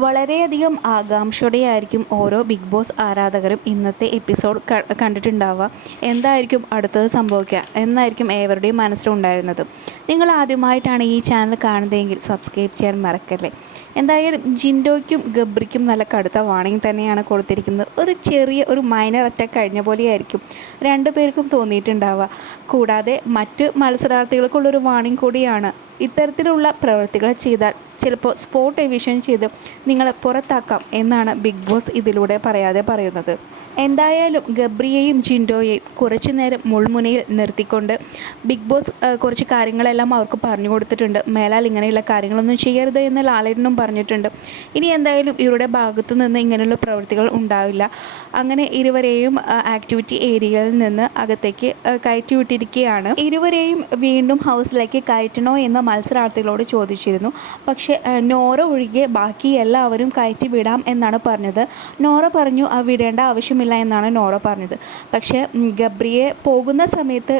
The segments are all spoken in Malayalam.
വളരെയധികം ആകാംക്ഷയോടെയായിരിക്കും ഓരോ ബിഗ് ബോസ് ആരാധകരും ഇന്നത്തെ എപ്പിസോഡ് കണ്ടിട്ടുണ്ടാവുക. എന്തായിരിക്കും അടുത്തത് സംഭവിക്കുക? എന്നായിരിക്കും ഏവരുടെയും മനസ്സിലുണ്ടായിരുന്നത്. നിങ്ങൾ ആദ്യമായിട്ടാണ് ഈ ചാനൽ കാണുന്നതെങ്കിൽ സബ്സ്ക്രൈബ് ചെയ്യാൻ മറക്കല്ലേ. എന്തായാലും ജിൻഡോയ്ക്കും ഗബ്രിക്കും നല്ല കടുത്ത വാണിംഗ് തന്നെയാണ് കൊടുത്തിരിക്കുന്നത്. ഒരു ചെറിയ ഒരു മൈനർ അറ്റാക്ക് കഴിഞ്ഞ പോലെയായിരിക്കും. രണ്ടു പേർക്കും തോന്നിയിട്ടുണ്ടാവുക. കൂടാതെ മറ്റ് മത്സരാർത്ഥികൾക്കുള്ളൊരു വാണിംഗ് കൂടിയാണ്. ഇത്തരത്തിലുള്ള പ്രവൃത്തികൾ ചെയ്താൽ ചിലപ്പോൾ സ്പോട്ട് എവിഷൻ ചെയ്ത് നിങ്ങളെ പുറത്താക്കാം എന്നാണ് ബിഗ് ബോസ് ഇതിലൂടെ പറയാതെ പറയുന്നത്. എന്തായാലും ഗബ്രിയെയും ജിൻഡോയെയും കുറച്ചു നേരം മുൾമുനയിൽ നിർത്തിക്കൊണ്ട് ബിഗ് ബോസ് കുറച്ച് കാര്യങ്ങളെല്ലാം അവർക്ക് പറഞ്ഞു കൊടുത്തിട്ടുണ്ട്. മേലാൽ ഇങ്ങനെയുള്ള കാര്യങ്ങളൊന്നും ചെയ്യരുത് എന്ന് ലാലേട്ടനും പറഞ്ഞിട്ടുണ്ട്. ഇനി എന്തായാലും ഇവരുടെ ഭാഗത്തു നിന്ന് ഇങ്ങനെയുള്ള പ്രവൃത്തികൾ ഉണ്ടാവില്ല. അങ്ങനെ ഇരുവരെയും ആക്ടിവിറ്റി ഏരിയയിൽ നിന്ന് അകത്തേക്ക് കയറ്റി വിട്ടിരിക്കുകയാണ് ഇരുവരെയും വീണ്ടും ഹൗസിലേക്ക് കയറ്റണോ എന്ന് മത്സരാർത്ഥികളോട് ചോദിച്ചിരുന്നു. പക്ഷേ നോറ ഒഴികെ ബാക്കി എല്ലാവരും കയറ്റി വിടാം എന്നാണ് പറഞ്ഞത്. നോറ പറഞ്ഞു ആ വിടേണ്ട ആവശ്യമില്ല എന്നാണ് നോറ പറഞ്ഞത്. പക്ഷേ ഗബ്രിയെ പോകുന്ന സമയത്ത്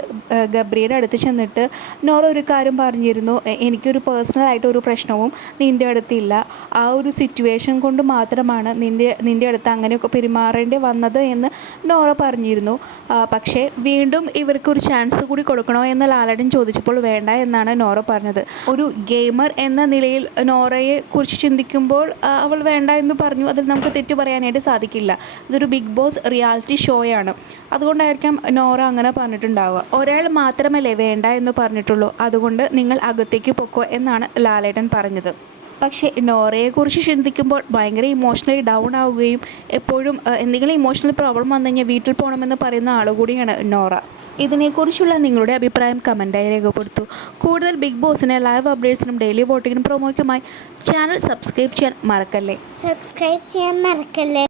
ഗബ്രിയുടെ അടുത്ത് ചെന്നിട്ട് നോറ ഒരു കാര്യം പറഞ്ഞിരുന്നു. "എ- എനിക്കൊരു പേഴ്സണലായിട്ട് ഒരു പ്രശ്നവും നിന്റെ അടുത്തില്ല. ആ ഒരു സിറ്റുവേഷൻ കൊണ്ട് മാത്രമാണ് നിന്റെ നിന്റെ അടുത്ത് അങ്ങനെയൊക്കെ പെരുമാറേണ്ടി വന്നത് എന്ന് നോറ പറഞ്ഞിരുന്നു. പക്ഷേ വീണ്ടും ഇവർക്ക് ഒരു ചാൻസ് കൂടി കൊടുക്കണോ എന്ന് ലാലടൻ ചോദിച്ചപ്പോൾ വേണ്ട എന്നാണ് നോറ പറഞ്ഞത്. ഒരു ഗെയിമർ എന്ന നിലയിൽ നോറയെ കുറിച്ച് ചിന്തിക്കുമ്പോൾ അവൾ വേണ്ട എന്ന് പറഞ്ഞു. അതിൽ നമുക്ക് തെറ്റു പറയാനായിട്ട് സാധിക്കില്ല. ഇതൊരു ബിഗ് ബോസ് റിയാലിറ്റി ഷോയാണ് അതുകൊണ്ടായിരിക്കാം നോറ അങ്ങനെ പറഞ്ഞിട്ടുണ്ടാവുക. ഒരാൾ മാത്രമല്ലേ വേണ്ട എന്ന് പറഞ്ഞിട്ടുള്ളൂ. അതുകൊണ്ട് നിങ്ങൾ അകത്തേക്ക് പൊക്കോ എന്നാണ് ലാലേട്ടൻ പറഞ്ഞത്. പക്ഷേ നോറയെക്കുറിച്ച് ചിന്തിക്കുമ്പോൾ ഭയങ്കര ഇമോഷണലി ഡൗൺ ആവുകയും എപ്പോഴും എന്തെങ്കിലും ഇമോഷണൽ പ്രോബ്ലം വന്നു കഴിഞ്ഞാൽ വീട്ടിൽ പോകണമെന്ന് പറയുന്ന ആൾ കൂടിയാണ് നോറ. ഇതിനെക്കുറിച്ചുള്ള നിങ്ങളുടെ അഭിപ്രായം കമന്റായി രേഖപ്പെടുത്തു. കൂടുതൽ ബിഗ് ബോസിന് ലൈവ് അപ്ഡേറ്റ്സിനും ഡെയിലി വോട്ടിങ്ങിനും പ്രൊമോയ്ക്കുമായി ചാനൽ സബ്സ്ക്രൈബ് ചെയ്യാൻ മറക്കല്ലേ? സബ്സ്ക്രൈബ് ചെയ്യാൻ മറക്കല്ലേ?